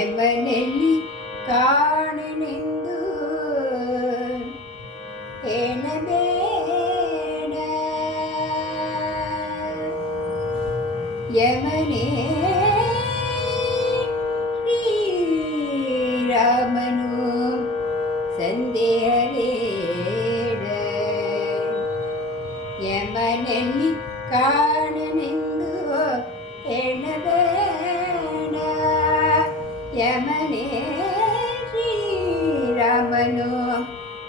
எவனெல்லி காணி நின்று எமனே ராமனு சந்தேக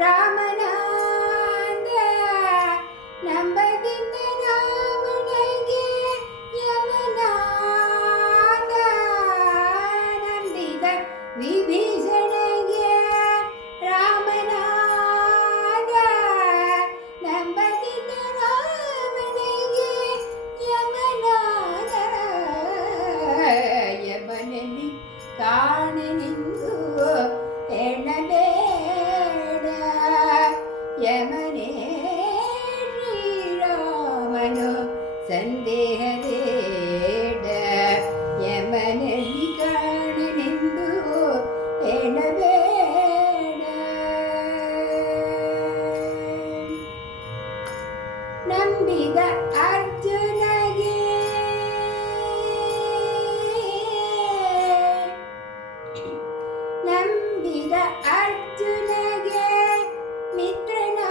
ರಾಮನ ಸಂದೇಹ ಯಮನಲ್ಲಿಂದುಬೇಡ ನಂಬಿದ ಅರ್ಜುನ ನಂಬಿದ ಅರ್ಜುನಗೆ ಮಿತ್ರನ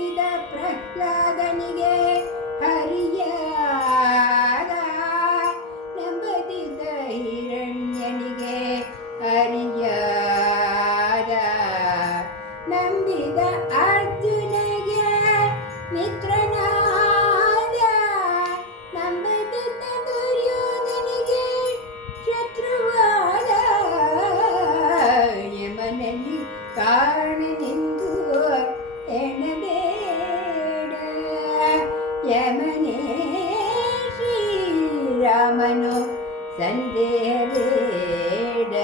La palabra ബ്രാഹ്മണു സന്ദേഹേട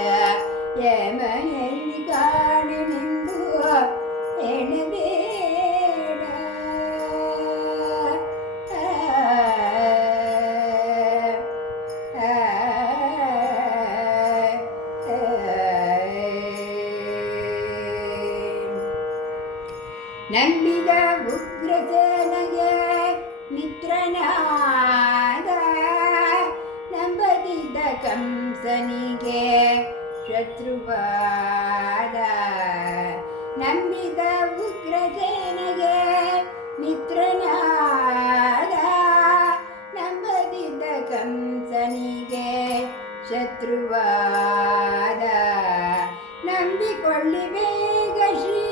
യമനി കാണു നമ്പിത ഉഗ്രജനയ മിത്രനാദ ಕಂಸನಿಗೆ ಶತ್ರುವಾದ ನಂಬಿದ ಉಗ್ರ ಮಿತ್ರನಾದ ನಂಬದಿದ್ದ ಕಂಸನಿಗೆ ನಂಬಿಕೊಳ್ಳಿ ಬೇಗ ಶ್ರೀ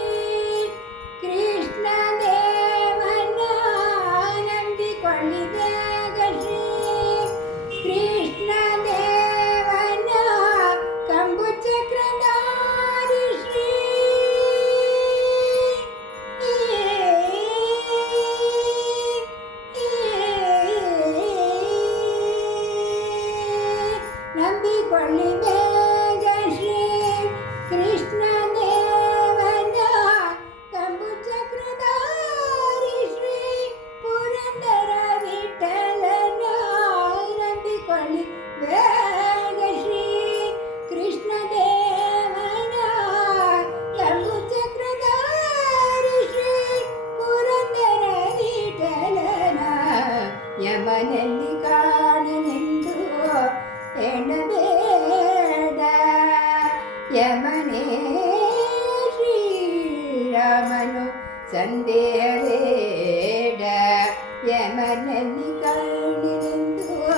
ಎಮನಲ್ಲಿ ಕಾಣಿನಿಂದುವ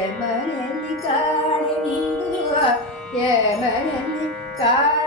ಎಮನಲ್ಲಿ ಕಾಣಿನಿಂದುವ ಎಮನಲ್ಲಿ ಕಾ